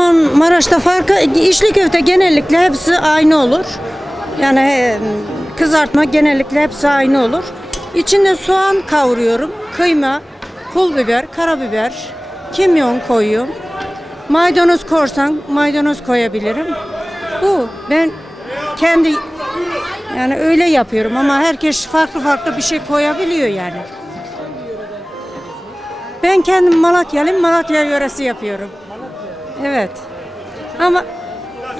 Kahramanmaraş'ta farkı içli köfte genellikle hepsi aynı olur. Yani e, kızartma genellikle hepsi aynı olur. İçinde soğan kavuruyorum, kıyma, pul biber, karabiber, kimyon koyuyorum. Maydanoz korsan maydanoz koyabilirim. Bu ben kendi yani öyle yapıyorum ama herkes farklı farklı bir şey koyabiliyor yani. Ben kendim Malatyalıyım, Malatya yöresi yapıyorum. Evet. Ama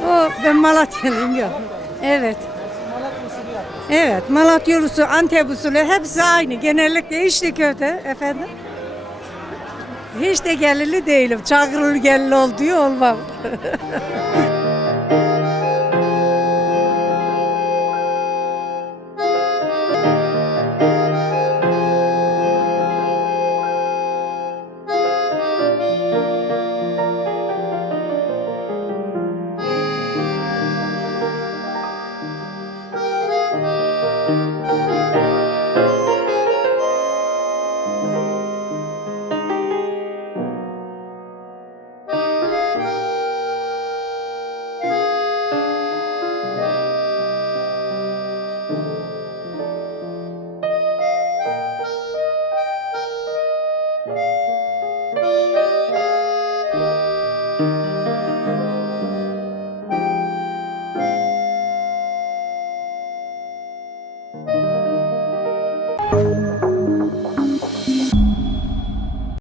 o ben Malatyalıyım yok. Evet. Evet, Malatya usulü, Antep usulü hepsi aynı. Genellikle içli köfte efendim. Hiç de gelirli değilim. Çağrılı gelirli ol diyor olmam.